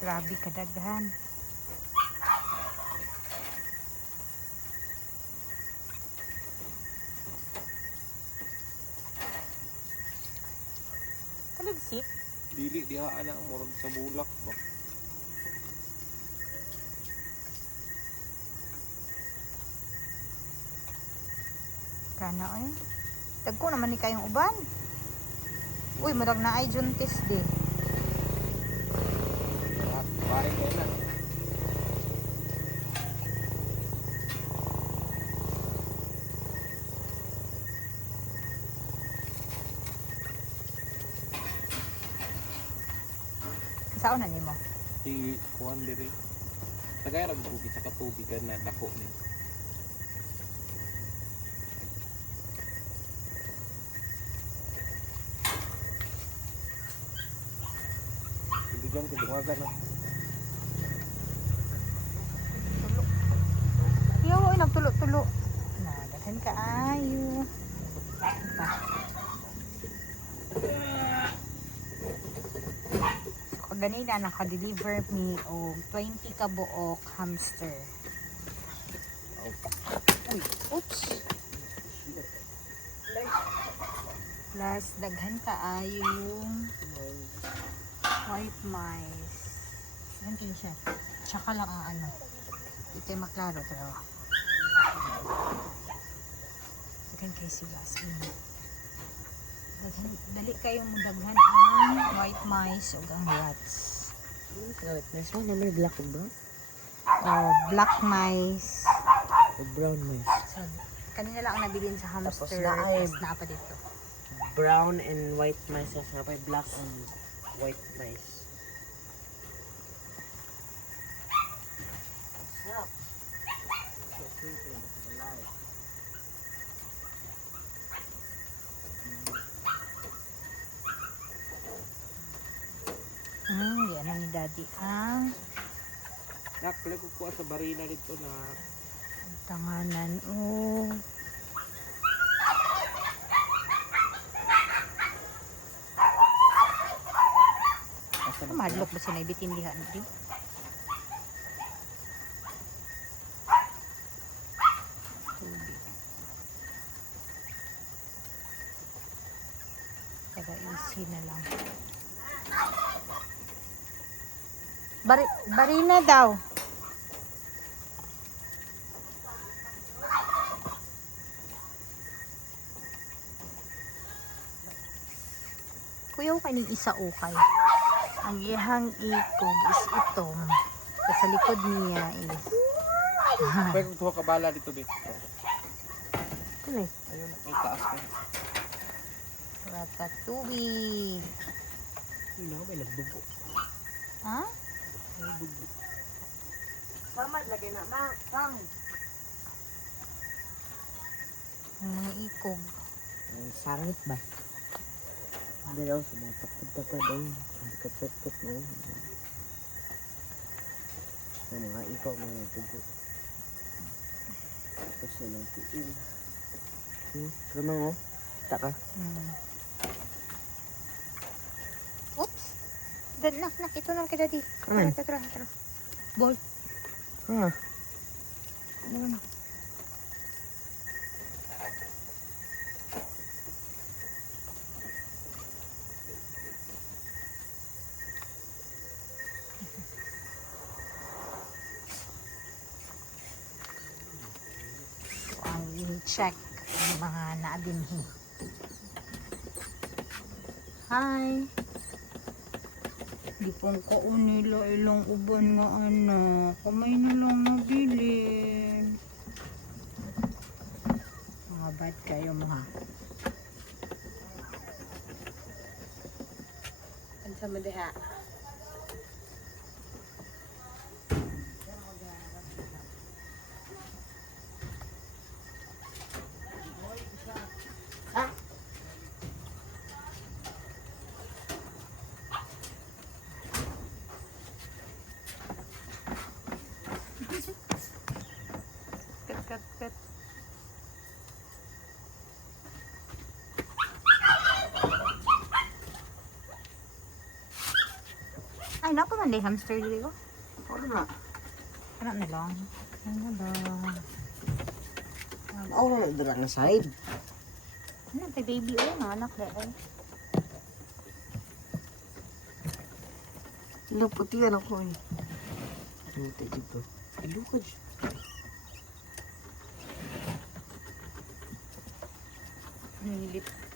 Grabe kadaghan. Kaligsik? Dili diha ana murag sa bulak ba. Kana oy. Dagko naman ni kayong uban. Uy, murag na ay juntis di. Lahat pare kay na. Sao na nimo? Di kuan diri. Tagay ra gud sa katubigan na dako ni. Tubigan ko dungagan na. Tulo. Yaw, oy nagtulo-tulo. Na, daghan ka ayo. Pa. So, ganina naka-deliver me og 20 ka buok hamster. Uy, oops. Plus, daghan ka ayo yung white mice. Daghan kayo siya. Tsaka lang ang ano. Di tayo maklaro, pero daghan kayo sila. Daghan, dali kayo mo daghan ang white mice o ang rats. White mice mo, naman black o brown? O black mice. O brown mice? So, kanina lang ang nabilin sa hamster. Tapos na ay- Tapos na pa dito. Brown and white mice, tapos na pa yung black and white mice. What's up? So creepy, alive. Yan na ni daddy ang Nakle ko kuha sa barina dito na tanganan. Oh. asa na. Madlok ba siya bitin diha ni? Tubig. Taga easy na lang. Barina daw. Kuyaw kaning isa ukay. Ang ihang ikog is itom. Sa likod niya is Pwede kong tuwa ka bala dito be. Kunay. Ayun na may taas na. Ratatouille. Yun na may nagdugo. Ha? May dugo. Samad lagi na, ma. Kang. Ang mga ikog. Ang sangit ba? Hindi daw, sa mga tapad-tapad daw. Ang kapit-kapit mo. Yung mga ikaw, mga tugo. Tapos yun ang tiil. Kamang oh. Taka. Oops. Nak, ito lang kita di. Aman? Tara. Ball. Ah. Ano na? So, ang check ang mga naabinhi. Hi. Di pong kaon nila ilang uban nga anak. Kamay na lang nabilin. Mga bad kayo mga. Ano sa madiha? Kat. Ay, napaman day hamster dito ko. Ano na? Ano na lang. Ano ba? Ako na dala na side. Ano, kay baby o nga, anak dahil. Naputian ako eh. Ano tayo dito? Ilukad siya. Nilip.